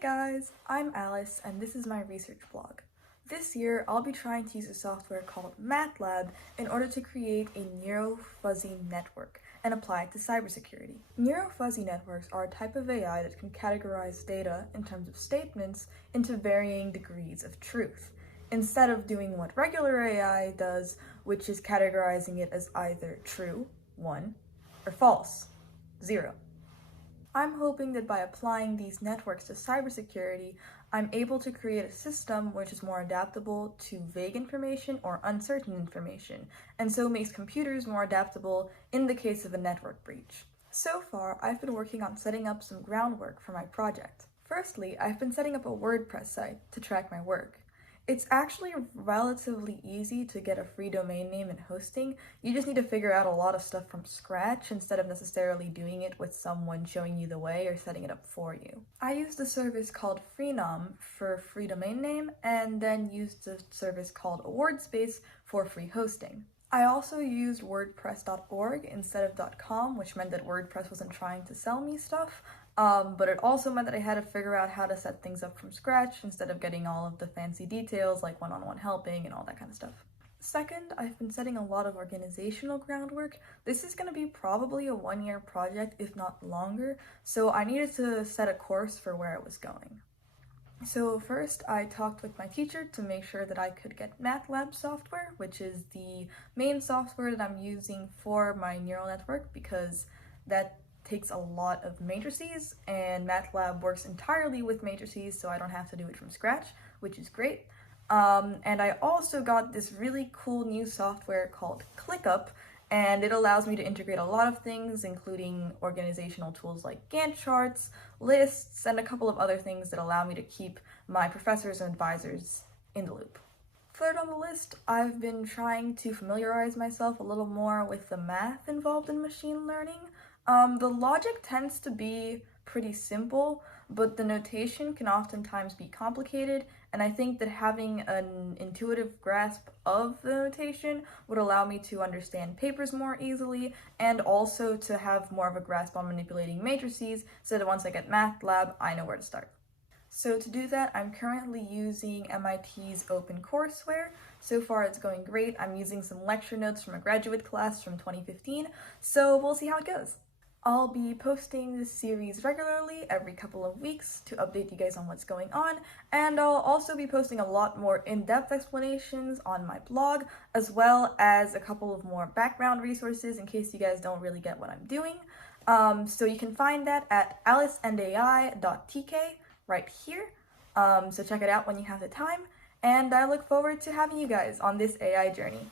guys, I'm Alice and this is my research blog. This year, I'll be trying to use a software called MATLAB in order to create a neuro-fuzzy network and apply it to cybersecurity. Neuro-fuzzy networks are a type of AI that can categorize data in terms of statements into varying degrees of truth, instead of doing what regular AI does, which is categorizing it as either true, 1, or false, 0. I'm hoping that by applying these networks to cybersecurity, I'm able to create a system which is more adaptable to vague information or uncertain information, and so makes computers more adaptable in the case of a network breach. So far, I've been working on setting up some groundwork for my project. Firstly, I've been setting up a WordPress site to track my work. It's actually relatively easy to get a free domain name and hosting. You just need to figure out a lot of stuff from scratch instead of necessarily doing it with someone showing you the way or setting it up for you. I used a service called Freenom for free domain name and then used a service called WordSpace for free hosting. I also used WordPress.org instead of .com, which meant that WordPress wasn't trying to sell me stuff, but it also meant that I had to figure out how to set things up from scratch instead of getting all of the fancy details like one-on-one helping and all that kind of stuff. Second, I've been setting a lot of organizational groundwork. This is going to be probably a one-year project, if not longer, so I needed to set a course for where it was going. So first, I talked with my teacher to make sure that I could get MATLAB software, which is the main software that I'm using for my neural network because that takes a lot of matrices, and MATLAB works entirely with matrices, so I don't have to do it from scratch, which is great. And I also got this really cool new software called ClickUp, and it allows me to integrate a lot of things, including organizational tools like Gantt charts, lists, and a couple of other things that allow me to keep my professors and advisors in the loop. Third on the list, I've been trying to familiarize myself a little more with the math involved in machine learning. The logic tends to be pretty simple, but the notation can oftentimes be complicated, and I think that having an intuitive grasp of the notation would allow me to understand papers more easily, and also to have more of a grasp on manipulating matrices, so that once I get MATLAB, I know where to start. So to do that, I'm currently using MIT's OpenCourseWare. So far it's going great. I'm using some lecture notes from a graduate class from 2015, so we'll see how it goes. I'll be posting this series regularly every couple of weeks to update you guys on what's going on, and I'll also be posting a lot more in-depth explanations on my blog, as well as a couple of more background resources in case you guys don't really get what I'm doing. So you can find that at aliceandai.tk right here, so check it out when you have the time, and I look forward to having you guys on this AI journey.